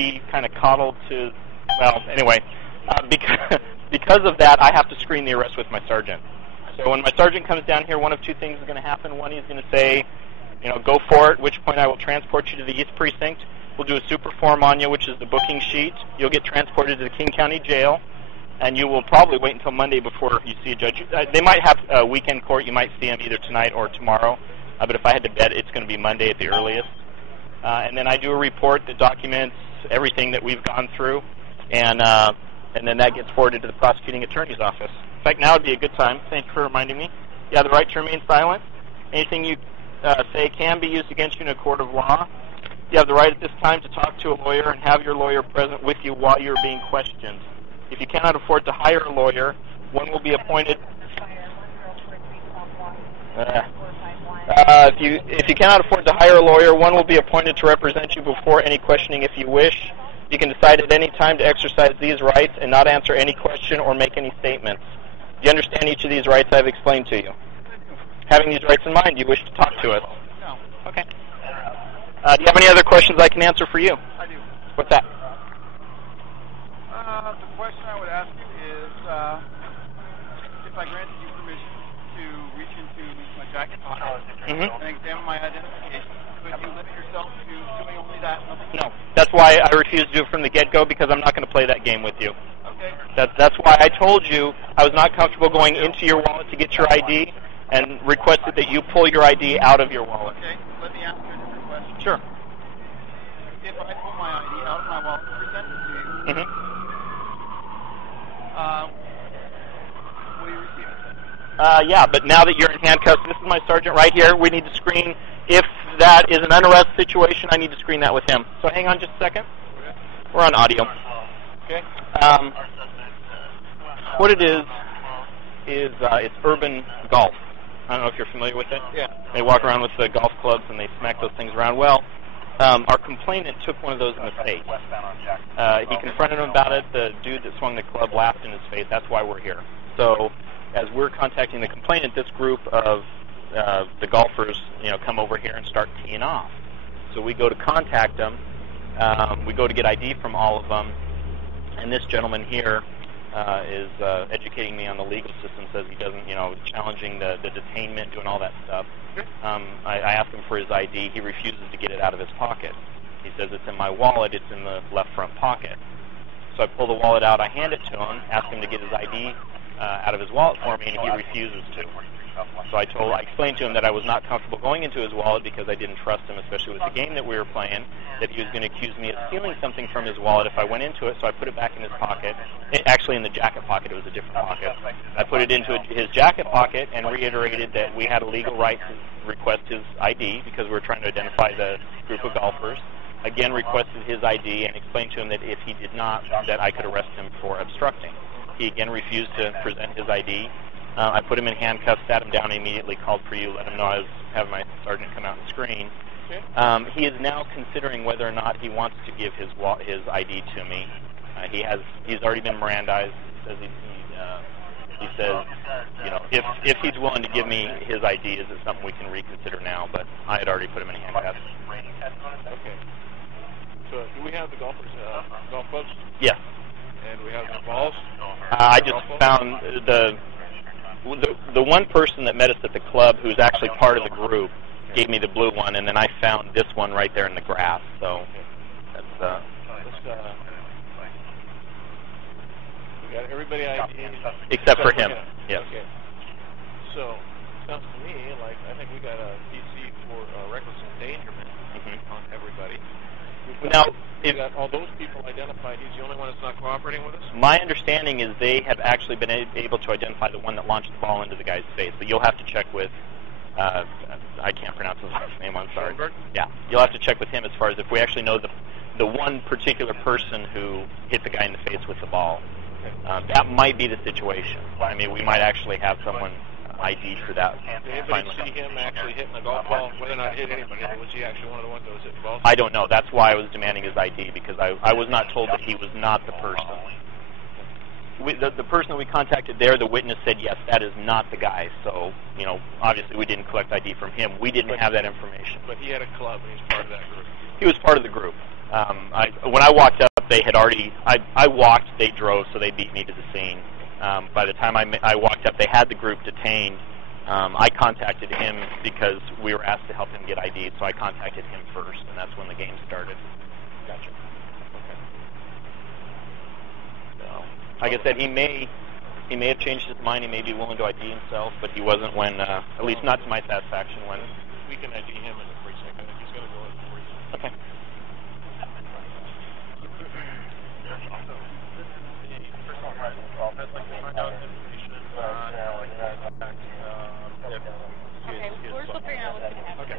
he kind of coddled to, well, anyway, because of that, I have to screen the arrest with my sergeant. So when my sergeant comes down here, one of two things is going to happen. One, he's going to say, go for it, at which point I will transport you to the East Precinct. We'll do a super form on you, which is the booking sheet. You'll get transported to the King County Jail, and you will probably wait until Monday before you see a judge. They might have a weekend court. You might see him either tonight or tomorrow. But if I had to bet, it's going to be Monday at the earliest. And then I do a report that documents everything that we've gone through, and then that gets forwarded to the prosecuting attorney's office. In fact, now would be a good time. Thank you for reminding me. You have the right to remain silent. Anything you say can be used against you in a court of law. You have the right at this time to talk to a lawyer and have your lawyer present with you while you're being questioned. If you cannot afford to hire a lawyer, one will be appointed. If you cannot afford to hire a lawyer, one will be appointed to represent you before any questioning if you wish. You can decide at any time to exercise these rights and not answer any question or make any statements. Do you understand each of these rights I've explained to you? Having these rights in mind, do you wish to talk to us? No. Okay. Do you have any other questions I can answer for you? I do. What's that? The question I would ask you is, if I granted you permission to reach into my jacket pocket and examine my identification, could you limit yourself to doing only that? No. That's why I refuse to do it from the get-go, because I'm not going to play that game with you. Okay. That's why I told you I was not comfortable going into your wallet to get your ID and requested that you pull your ID out of your wallet. Okay. Let me ask you a different question. Sure. If I pull my ID out of my wallet and present it to you, will you receive it? Yeah, but now that you're in handcuffs, this is my sergeant right here. We need to screen. If that is an unarrest situation, I need to screen that with him. So hang on just a second. Okay. We're on audio. Okay. What it is it's urban golf. I don't know if you're familiar with it. Yeah. They walk around with the golf clubs and they smack those things around. Well, our complainant took one of those in the face. He confronted him about it. The dude that swung the club laughed in his face. That's why we're here. So as we're contacting the complainant, this group of the golfers, come over here and start teeing off. So we go to contact them. We go to get ID from all of them. And this gentleman here is educating me on the legal system, says he doesn't, challenging the detainment, doing all that stuff. I ask him for his ID. He refuses to get it out of his pocket. He says it's in my wallet. It's in the left front pocket. So I pull the wallet out. I hand it to him, ask him to get his ID out of his wallet for me, and he refuses to. So I explained to him that I was not comfortable going into his wallet because I didn't trust him, especially with the game that we were playing, that he was going to accuse me of stealing something from his wallet if I went into it. So I put it back in his pocket. Actually, in the jacket pocket. It was a different pocket. I put it into his jacket pocket and reiterated that we had a legal right to request his ID because we were trying to identify the group of golfers. Again, requested his ID and explained to him that if he did not, that I could arrest him for obstructing. He again refused to present his ID. I put him in handcuffs, sat him down, and immediately called for you, let him know I was having my sergeant come out and screen. Okay. He is now considering whether or not he wants to give his ID to me. He's already been Mirandized. He says, if he's willing to give me his ID, is it something we can reconsider now? But I had already put him in handcuffs. Okay. So do we have the golf clubs? Yes. And we have the balls? I just found the one person that met us at the club who's actually part of the group gave me the blue one, and then I found this one right there in the grass. So that's we got everybody ID except for him. Yes. Okay. So sounds to me like I think we got a PC for reckless endangerment on everybody. Now, we got all those people identified. He's the only one that's not cooperating with us? My understanding is they have actually been able to identify the one that launched the ball into the guy's face, but you'll have to check with, I can't pronounce his last name, I'm sorry. Schoenberg? Yeah, you'll have to check with him as far as if we actually know the one particular person who hit the guy in the face with the ball. That might be the situation. I mean, we might actually have someone ID for that. Did anybody see him actually hitting the golf ball? Whether or not hit anybody, was he actually one of the ones that was hitting balls? I don't know. That's why I was demanding his ID, because I was not told that he was not the person. The person that we contacted there, the witness said, yes, that is not the guy. So, obviously we didn't collect ID from him. We didn't have that information. But he had a club and he's part of that group. He was part of the group. When I walked up, they had already. I walked, they drove, so they beat me to the scene. By the time I walked up, they had the group detained. I contacted him because we were asked to help him get ID, so I contacted him first, and that's when the game started. Gotcha. Okay. So, like I said, he may have changed his mind. He may be willing to ID himself, but he wasn't when, at least not to my satisfaction. When we can ID him in the precinct. I think he's going to go in the precinct. Okay.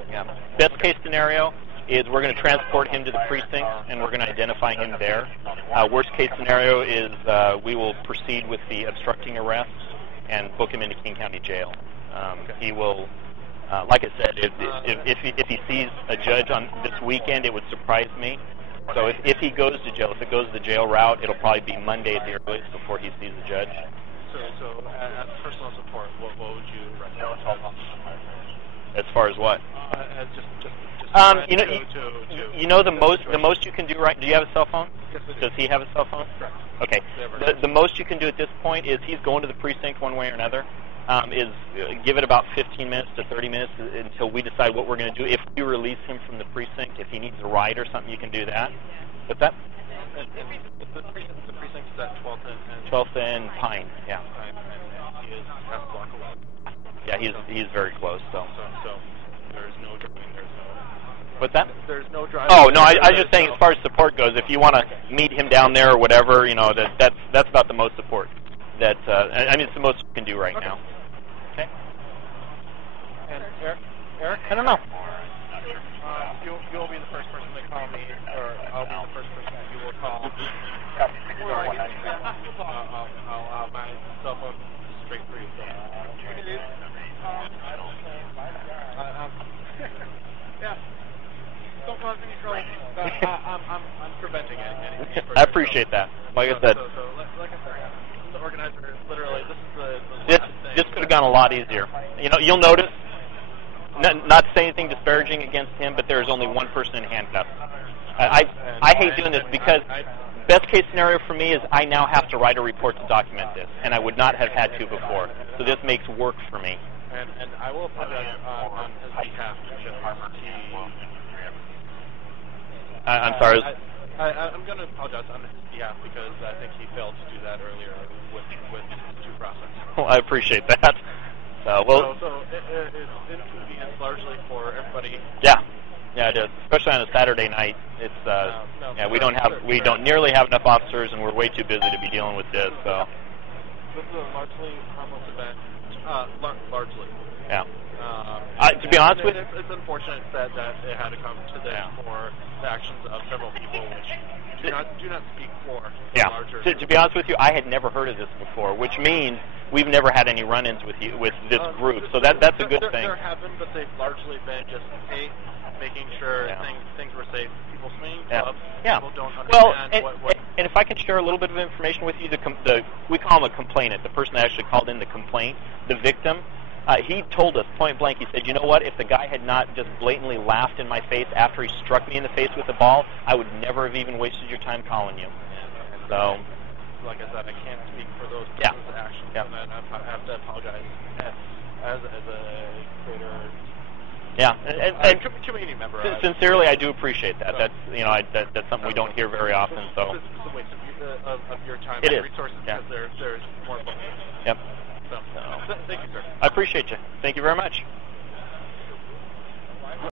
Yeah. Best case scenario is we're going to transport him to the precinct and we're going to identify him there. Worst case scenario is we will proceed with the obstructing arrest and book him into King County Jail. He will, like I said, if he sees a judge on this weekend, it would surprise me. So if he goes to jail, if it goes the jail route, it'll probably be Monday at the earliest before he sees the judge. So as personal support, what would you recommend? As far as what? You know the most you can do right. Do you have a cell phone? Yes, I do. Does he have a cell phone? Correct. Okay. The most you can do at this point is he's going to the precinct one way or another. Is give it about 15 minutes to 30 minutes until we decide what we're going to do. If we release him from the precinct, if he needs a ride or something, you can do that. What's that? The precinct is at 12th and 12th and Pine. Yeah. Pine, and he is half a block away. Yeah, he's very close. So there's no driving. There's no. What's that? There's no driving. Oh no, I was just saying as far as support goes, if you want to meet him down there or whatever, that's about the most support. That I mean, it's the most we can do right now. Okay. And Eric? I don't know. You'll be the first person to call me, or I'll be the first person that you will call. I'll have my cell phone straight for you. Yeah. Don't cause any trouble. I'm preventing anything. I appreciate that. Like I said. Like I said, the organizer, literally, this is this could have gone a lot easier. You'll notice. Not to say anything disparaging against him, but there's only one person in handcuffs. I hate doing this because best case scenario for me is I now have to write a report to document this, and I would not have had to before. So this makes work for me. And I will apologize on his behalf because I'm sorry. I'm going to apologize on his behalf because I think he failed to do that earlier with due process. Well, I appreciate that. So it's inconvenience largely for everybody. Yeah, it is. Especially on a Saturday night. It's we don't nearly have enough officers, and we're way too busy to be dealing with this. So this is a largely harmless event. Largely. Yeah. To be honest with you, it's unfortunate that it had to come to this for the actions of several people, which do not speak for the larger. To be honest with you, I had never heard of this before, which means we've never had any run-ins with this group. So that's a good thing. There have been, but they've largely been just making sure things were safe. People swinging clubs. People don't understand what. And if I can share a little bit of information with you, we call him a complainant, the person that actually called in the complaint, the victim. He told us point blank, he said, you know what, if the guy had not just blatantly laughed in my face after he struck me in the face with the ball, I would never have even wasted your time calling you. So, like I said, I can't speak for those person's actions, and I have to apologize as a creator. Yeah, and community member. Sincerely, I do appreciate that. That's something we don't hear very often. So it's a waste of your time and resources because there's more. Yep. So, thank you, sir. I appreciate you. Thank you very much.